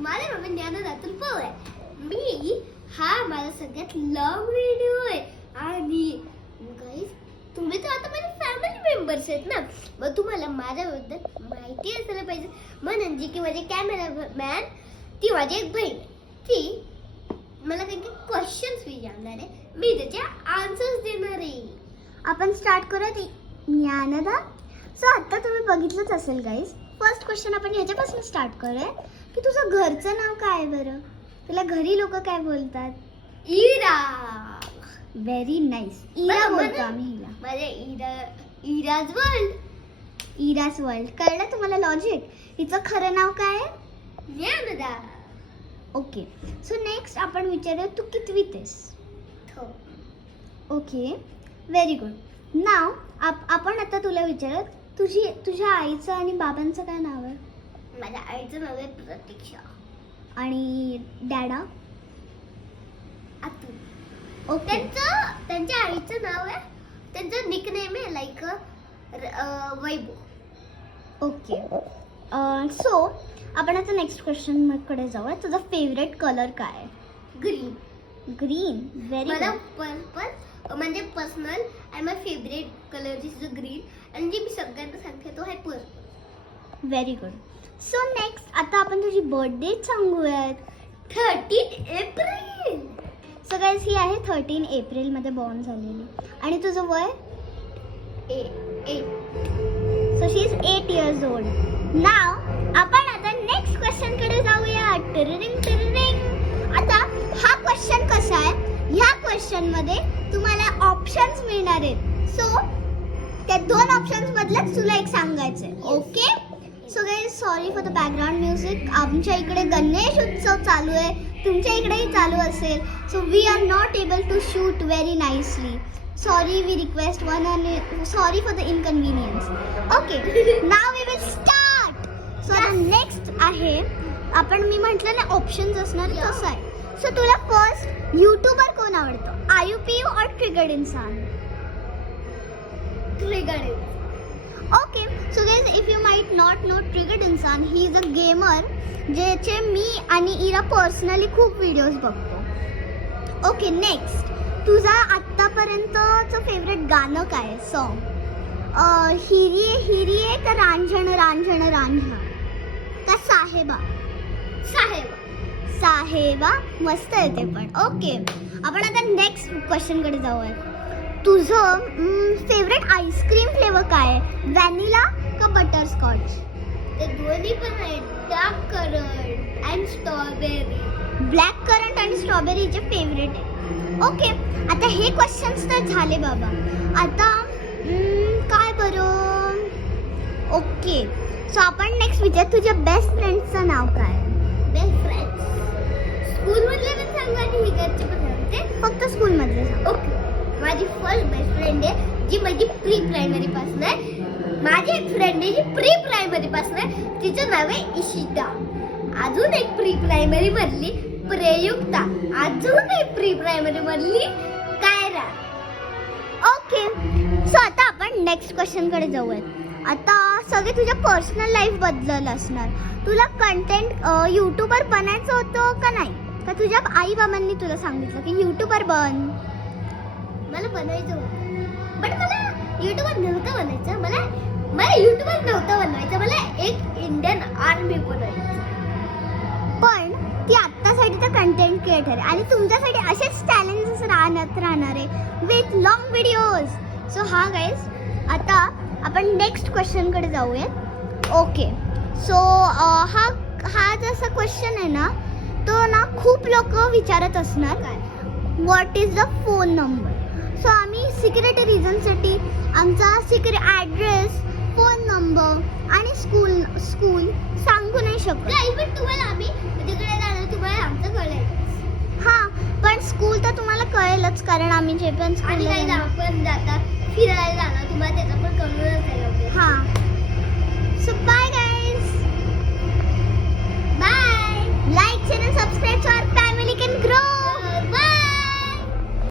माझं नाव ज्ञानद अतुल पवार आहे. मी हा माझा सगळ्यात लॉंग व्हिडिओ आहे. आणि गाईज, तुम्ही तर आता माझे फॅमिली मेंबर्स आहेत ना, मग तुम्हाला माझ्याबद्दल माहिती असायला पाहिजे. म्हणून जी की माझी कॅमेरामॅन, ती माझी एक बहीण आहे. ती मला काही क्वेश्चन्स विचारणार आहे, मी त्याचे आन्सर्स देणार आहे. आपण स्टार्ट करूयात ज्ञानदा. सो आता तुम्ही बघितलंच असेल गाईज, फर्स्ट क्वेश्चन आपण ह्याच्यापासून स्टार्ट करूया की तुझं घरचं नाव काय आहे बरं? तुला घरी लोक काय बोलतात? इरा. Very nice. इरा बोलतो आम्ही हिला. माझे इराज वर्ल्ड. Ira's world. कळलं तुम्हाला लॉजिक? हिचं खरं नाव काय आहे? ज्ञानदा. ओके. सो नेक्स्ट आपण विचारूया तू कितवीत आहेस? Okay, very good. नाव आपण आता तुला विचारत, तुझ्या आईचं आणि बाबांचं काय नाव आहे? माझ्या आईचं नाव आहे प्रतीक्षा. आणि डॅडा? अतुल. त्यांच्या आईचं नाव आहे, त्यांचं निकनेम आहे लाईक वैभव. ओके. सो आपण आता नेक्स्ट क्वेश्चन कडे जाऊया. तुझा फेवरेट कलर काय आहे? ग्रीन. ग्रीन. व्हेरी मला गुड. पर्पल म्हणजे पर्सनल आणि माय फेवरेट कलर इज ग्रीन, आणि जे मी सगळ्यांना सांगते तो आहे purple. Very good. So next आता आपण तुझी बर्थडे सांगूयात. 13 एप्रिल. सो गाईज, ही आहे 13 एप्रिलमध्ये बॉर्न झालेली. आणि तुझं वय? 8. So she is 8 years old. नाव आपण आता नेक्स्ट क्वेश्चन कडे जाऊया. टिरिरिंग टिरिरिंग. आता हा क्वेश्चन कसा आहे, ह्या क्वेश्चन मध्ये तुम्हाला ऑप्शन्स मिळणार आहेत. सो त्या 2 ऑप्शन्स मधलंच तुला एक सांगायचंय. Okay. So guys, sorry for the background music. आमच्या इकडे गणेश उत्सव चालू आहे, तुमच्या इकडेही चालू असेल. So we are not able to shoot very nicely. Sorry, we request one and sorry for the inconvenience. Okay, now we will start. So the next आहे, आपण मी म्हटलं ना ऑप्शन्स असणार, कसं आहे. सो तुला फर्स्ट यूट्यूबर कोण आवडतं? आयुपी और ट्रिगर्ड इंसान? Triggered. Okay. So guys, if you might not know triggered इंसान, ही इज अ गेमर ज्याचे मी आणि इरा पर्सनली खूप व्हिडिओज बघतो. ओके. नेक्स्ट, तुझा आत्तापर्यंतचं फेवरेट गाणं काय आहे? सॉन्ग? हिरिये हिरिये का रांझण रांझण रांझा का साहेबा? साहेबा मस्त आहे ते पण. ओके. आपण आता नेक्स्ट क्वेश्चन कडे जाऊया. तुझं फेवरेट आईस्क्रीम फ्लेवर काय आहे? व्हॅनिला का बटरस्कॉच? ते दोन्ही पण आहेत, dark current and strawberry. Black current आणि स्ट्रॉबेरीचे फेवरेट आहे. ओके. आता हे क्वेश्चन्स तर झाले बाबा. आता काय बरं. ओके. सो आपण नेक्स्ट विचार, तुझ्या बेस्ट फ्रेंडचं नाव काय? Best friends. स्कूल मधले पण सांगा आणि इकडचे पण सांगते. फक्त स्कूलमधले सांग. ओके. माझी फर्स्ट बेस्ट फ्रेंड आहे जी माझी प्री प्रायमरी पासून आहे. माझी एक फ्रेंड आहे जी प्री प्रायमरी पासून आहे, तिचं नाव आहे इशिता. अजून एक प्री प्रायमरी मधली प्रयुक्ता. अजून एक प्री प्रायमरी मधली कायरा. ओके. सो आता आपण नेक्स्ट क्वेश्चन कडे जाऊयात. आता सगळे तुझ्या पर्सनल लाईफ बद्दल असणार. तुला कंटेंट यूट्यूबर बनायचं होतं का नाही? का तुझ्या आई बाबांनी तुला सांगितलं की यूट्यूबर बन? मला बनायचं होतं, बट मला यूट्यूबर नव्हतं बनायचं. मला यूट्यूबर नव्हतं बनवायचं, मला एक इंडियन आर्मी बनायचं. पण ती आत्तासाठी तर कंटेंट क्रिएटर आहे आणि तुमच्यासाठी असेच चॅलेंजेस राहणार आहे विथ लॉंग व्हिडिओज. सो हा गाईज, आता आपण नेक्स्ट क्वेश्चन कडे जाऊयात. ओके. सो हा जसा क्वेश्चन आहे ना, तो ना खूप लोक विचारत असणार, what is the phone number? So आम्ही सिक्रेट रिझनसाठी आमचा सिक्रेट ॲड्रेस, फोन नंबर आणि स्कूल सांगू नाही शकत. पण तुम्हाला आम्ही तिकडे जाणार, तुम्हाला आमचं कळेल. हां, पण स्कूल तर तुम्हाला कळेलच, कारण आम्ही जे पण आणि स्कूल काही आपण जाता